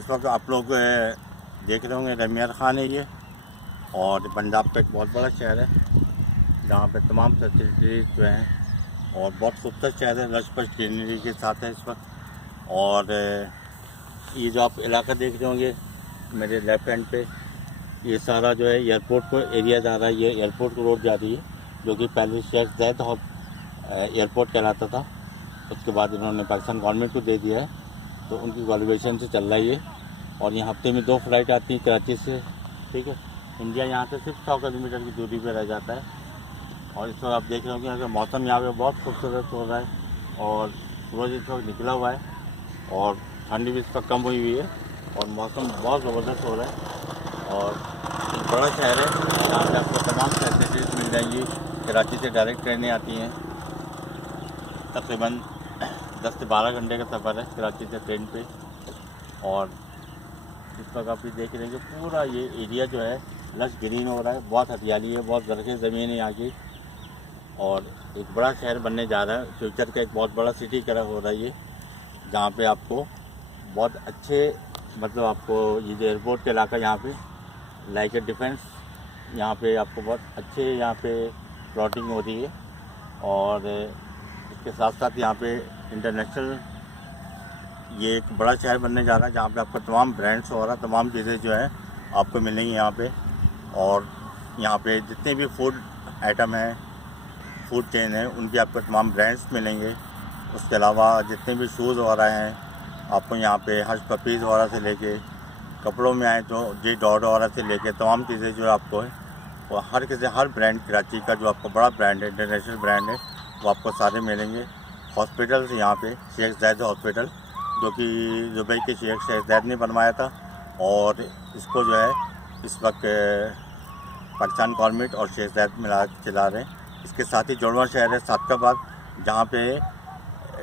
इस वक्त आप लोग देख रहे होंगे रमियार खान है ये, और पंजाब का एक बहुत बड़ा शहर है जहाँ पे तमाम फैसिलिटीज़ जो हैं, और बहुत खूबसूरत शहर है, लशपश ग्रीनरी के साथ है इस वक्त। और ये जो आप इलाका देख रहे होंगे मेरे लेफ्ट हैंड पे, ये सारा जो है एयरपोर्ट को एरिया जा रहा है, ये एयरपोर्ट को रोड जा रही है, जो कि पहले शेख ज़ैद एयरपोर्ट कहलाता था। उसके बाद इन्होंने पाकिस्तान गवर्नमेंट को दे दिया है, तो उनकी वैल्यूएशन से चल रहा है ये। और ये हफ्ते में 2 फ्लाइट आती हैं कराची से, ठीक है। इंडिया यहाँ से सिर्फ 100 किलोमीटर की दूरी पे रह जाता है। और इस वक्त आप देख रहे होंगे कि मौसम यहाँ पे बहुत खूबसूरत हो रहा है, और सूरज इस वक्त निकला हुआ है, और ठंडी भी इस वक्त कम हुई है, और मौसम बहुत ज़बरदस्त हो रहा है। और एक बड़ा शहर है जहाँ पे आपको तमाम फैसिलिटीज़ मिल जाएंगी। कराची से डायरेक्ट ट्रेनें आती हैं, तकरीबन 10 से 12 घंटे का सफ़र है कराची से ट्रेन पे। और इस वक्त आप ये देख रहे हैं कि पूरा ये एरिया जो है लश ग्रीन हो रहा है, बहुत हरियाली है, बहुत ज़रख़ेज़ ज़मीन है यहाँ की, और एक बड़ा शहर बनने जा रहा है। फ्यूचर का एक बहुत बड़ा सिटी करा हो रहा है ये, जहाँ पे आपको बहुत अच्छे, मतलब आपको ये जो एयरपोर्ट का इलाका यहाँ पे लाइक ए डिफेंस, यहाँ पे आपको बहुत अच्छे यहाँ पे प्लॉटिंग हो रही है। और इसके साथ साथ यहाँ पे इंटरनेशनल ये एक बड़ा शहर बनने जा रहा है, जहाँ पे आपको तमाम ब्रांड्स और तमाम चीज़ें जो है आपको मिलेंगी यहाँ पे। और यहाँ पे जितने भी फूड आइटम हैं, फूड चेन है, उनके आपको तमाम ब्रांड्स मिलेंगे। उसके अलावा जितने भी शूज़ वगैरह हैं आपको यहाँ पे हज पपीज़ वगैरह से लेके, कपड़ों में आए तो जी डॉट वगैरह से लेके तमाम चीज़ें जो है आपको है वो हर ब्रांड कराची का जो आपको बड़ा ब्रांड है, इंटरनेशनल ब्रांड है, वो आपको सारे मिलेंगे। हॉस्पिटल्स यहाँ पे शेख ज़ैद हॉस्पिटल, जो कि दुबई के शेख ज़ैद ने बनवाया था, और इसको जो है इस वक्त पाकिस्तान गवर्नमेंट और शेख ज़ैद मिला चला रहे हैं। इसके साथ ही जुड़वा शहर है सादकाबाद, जहाँ पे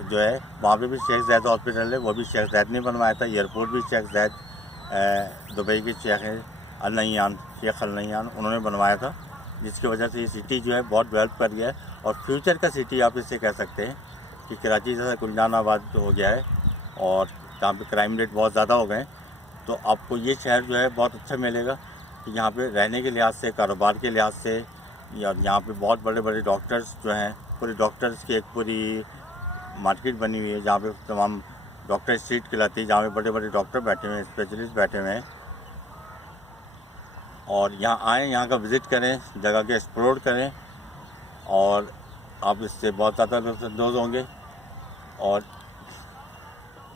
जो है वहाँ पे भी शेख ज़ैद हॉस्पिटल है, वो भी शेख ज़ैद ने बनवाया था। एयरपोर्ट भी शेख ज़ैद दुबई के शेख अल नह्यान, शेख अल नह्यान, उन्होंने बनवाया था, जिसकी वजह से ये सिटी जो है बहुत डेवलप कर गया है। और फ्यूचर का सिटी आप इससे कह सकते हैं कि कराची जैसा गुलजान आबाद हो गया है, और जहाँ पे क्राइम रेट बहुत ज़्यादा हो गए, तो आपको ये शहर जो है बहुत अच्छा मिलेगा कि यहाँ पे रहने के लिहाज से, कारोबार के लिहाज से, या यहाँ पे बहुत बड़े बड़े डॉक्टर्स जो हैं, पूरे डॉक्टर्स की एक पूरी मार्केट बनी हुई है, जहाँ पे तमाम डॉक्टर स्ट्रीट कहलाती है, जहाँ पे बड़े बड़े डॉक्टर बैठे हुए हैं, स्पेशलिस्ट बैठे हुए हैं। और यहाँ आएँ, यहाँ का विज़िट करें, जगह के एक्सप्लोर करें, और आप इससे बहुत ज़्यादा लुत्फ़अंदोज़ होंगे। और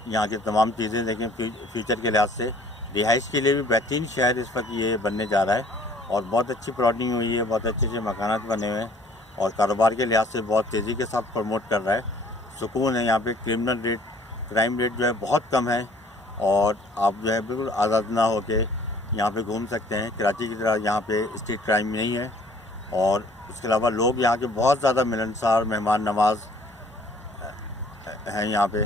यहाँ की तमाम चीज़ें देखें, फ्यूचर के लिहाज से रिहाइश के लिए भी बेहतरीन शहर इस वक्त ये बनने जा रहा है, और बहुत अच्छी प्लॉटिंग हुई है, बहुत अच्छे मकानात बने हुए हैं, और कारोबार के लिहाज से बहुत तेज़ी के साथ प्रमोट कर रहा है। सुकून है यहाँ पे, क्राइम रेट जो है बहुत कम है, और आप जो है बिल्कुल आज़ाद ना होके यहाँ पे घूम सकते हैं। कराची की तरह यहाँ पे स्ट्रीट क्राइम नहीं है। और इसके अलावा लोग यहाँ के बहुत ज़्यादा मिलनसार, मेहमान नवाज हैं यहाँ पे,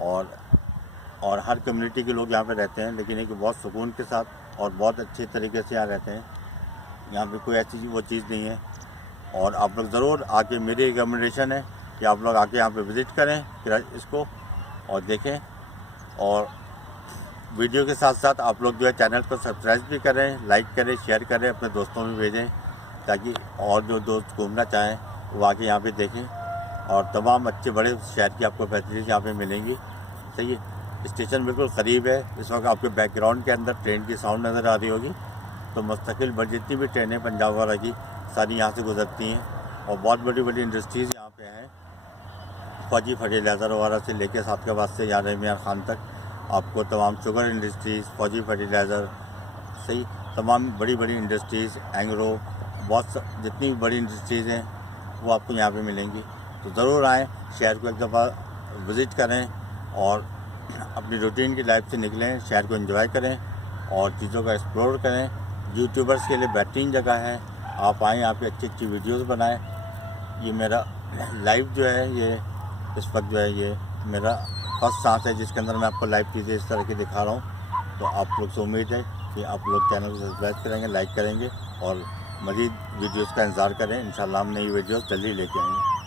और हर कम्युनिटी के लोग यहाँ पे रहते हैं, लेकिन एक बहुत सुकून के साथ और बहुत अच्छे तरीके से यहाँ रहते हैं। यहाँ पे कोई ऐसी वो चीज़ नहीं है। और आप लोग ज़रूर आके, मेरी रिकमेंडेशन है कि आप लोग आके यहाँ पे विज़िट करें इसको और देखें। और वीडियो के साथ साथ आप लोग जो है चैनल को सब्सक्राइब भी करें, लाइक करें, शेयर करें, अपने दोस्तों में भेजें, ताकि और जो दोस्त घूमना चाहें वो आके यहाँ पे देखें। और तमाम अच्छे बड़े शहर की आपको फैसिलिटीज़ यहाँ पे मिलेंगी। सही है, स्टेशन बिल्कुल क़रीब है। इस वक्त आपके बैकग्राउंड के अंदर ट्रेन की साउंड नज़र आ रही होगी, तो मुस्तकिल जितनी भी ट्रेनें पंजाब वाला की सारी यहाँ से गुजरती हैं। और बहुत बड़ी बड़ी इंडस्ट्रीज़ यहाँ पे हैं, फौजी फर्टिलाइज़र वगैरह से लेकर सादकाबाद से यहाँ रमियार खान तक आपको तमाम शुगर इंडस्ट्रीज़, फौजी फर्टिलाइज़र, सही तमाम बड़ी बड़ी इंडस्ट्रीज़, एंग्रो, बहुत जितनी बड़ी इंडस्ट्रीज़ हैं वो आपको यहाँ पे मिलेंगी। तो ज़रूर आएँ, शहर को एक दफ़ा विज़िट करें, और अपनी रूटीन की लाइफ से निकलें, शहर को एंजॉय करें, और चीज़ों का एक्सप्लोर करें। यूट्यूबर्स के लिए बेहतरीन जगह है, आप आएँ, यहाँ पे अच्छी अच्छी वीडियोज़ बनाएँ। ये मेरा लाइव जो है, ये इस वक्त जो है ये मेरा फर्स्ट सांस है जिसके अंदर मैं आपको लाइव चीज़ें इस तरह की दिखा रहा हूँ। तो आप लोग से उम्मीद है कि आप लोग चैनल को सब्सक्राइब करेंगे, लाइक करेंगे, और मज़ीद वीडियोज़ का इंतज़ार करें। इंशाल्लाह हम नई वीडियोज़ जल्दी लेके आएंगे।